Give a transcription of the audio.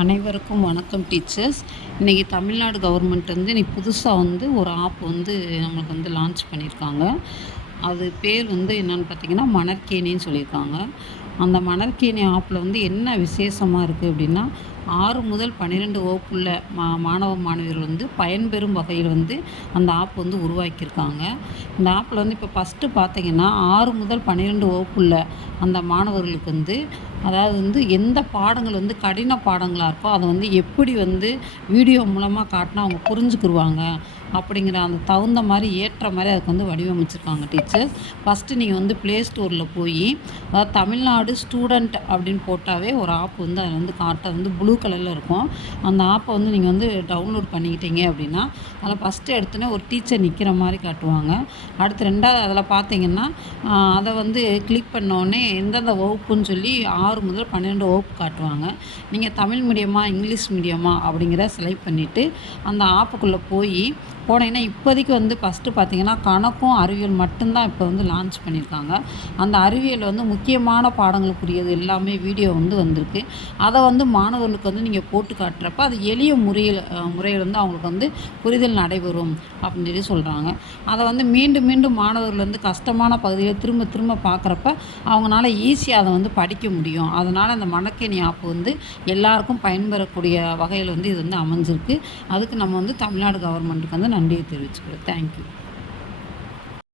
அனைவருக்கும் வணக்கம் டீச்சர்ஸ். இன்றைக்கி தமிழ்நாடு கவர்மெண்ட் வந்து இன்றைக்கி புதுசாக வந்து ஒரு ஆப் வந்து நம்மளுக்கு வந்து லான்ச் பண்ணியிருக்காங்க. அது பேர் வந்து என்னென்னு பார்த்திங்கன்னா மணற்கேணின்னு சொல்லியிருக்காங்க. அந்த மணற்கேணி ஆப்பில் வந்து என்ன விசேஷமாக இருக்குது அப்படின்னா 6 முதல் 12 வகுப்புள்ள மாணவ மாணவியர்கள் வந்து பயன்பெறும் வகையில் வந்து அந்த ஆப் வந்து உருவாக்கியிருக்காங்க. இந்த ஆப்பில் வந்து இப்போ ஃபஸ்ட்டு பார்த்திங்கன்னா 6 முதல் 12 வகுப்புள்ள அந்த மாணவர்களுக்கு வந்து அதாவது வந்து எந்த பாடங்கள் வந்து கடின பாடங்களாக இருக்கோ அதை வந்து எப்படி வந்து வீடியோ மூலமாக காட்டினா அவங்க புரிஞ்சுக்கிருவாங்க அப்படிங்கிற அந்த தகுந்த மாதிரி ஏற்ற மாதிரி அதுக்கு வந்து வடிவமைச்சிருக்காங்க டீச்சர்ஸ். ஃபஸ்ட்டு நீங்கள் வந்து ப்ளே ஸ்டோரில் போய் அதாவது தமிழ்நாடு ஸ்டூடெண்ட் அப்படின்னு போட்டாவே ஒரு ஆப் வந்து அதில் வந்து காட்ட வந்து ப்ளூ கலரில் இருக்கும். அந்த ஆப்பை வந்து நீங்கள் வந்து டவுன்லோட் பண்ணிக்கிட்டீங்க அப்படின்னா அதில் ஃபஸ்ட்டு எடுத்தோன்னே ஒரு டீச்சர் நிற்கிற மாதிரி காட்டுவாங்க. அடுத்து ரெண்டாவது அதில் பார்த்தீங்கன்னா அதை வந்து கிளிக் பண்ணோடனே எந்தெந்த வகுப்புன்னு சொல்லி 6 முதல் 12 வகுப்பு காட்டுவாங்க. நீங்கள் தமிழ் மீடியமா இங்கிலீஷ் மீடியமா அப்படிங்கிற செலக்ட் பண்ணிவிட்டு அந்த ஆப்புக்குள்ளே போனீங்கன்னா இப்போதைக்கு வந்து ஃபஸ்ட்டு பார்த்தீங்கன்னா கணக்கும் அறிவியல் மட்டும்தான் இப்போ வந்து லான்ச் பண்ணியிருக்காங்க. அந்த அறிவியல் வந்து முக்கியமான பாடங்களுக்குரியது எல்லாமே வீடியோ வந்து வந்திருக்கு. அதை வந்து மாணவர்களுக்கு வந்து நீங்கள் போட்டு காட்டுறப்ப அது எளிய முறையில் வந்து அவங்களுக்கு வந்து புரிதல் நடைபெறும் அப்படின்னு சொல்லி சொல்கிறாங்க. அதை வந்து மீண்டும் மீண்டும் மாணவர்கள் வந்து கஷ்டமான பகுதியை திரும்ப திரும்ப பார்க்குறப்ப அவங்களால ஈஸியாக அதை வந்து படிக்க முடியும். அதனால் அந்த மணற்கேணி ஆப் வந்து எல்லாருக்கும் பயன்பெறக்கூடிய வகையில் வந்து இது வந்து அமைஞ்சிருக்கு. அதுக்கு நம்ம வந்து தமிழ்நாடு கவர்மெண்ட்டுக்கு வந்து நன்றியை தெரிவிச்சுக்கிறோம். தேங்க்யூ.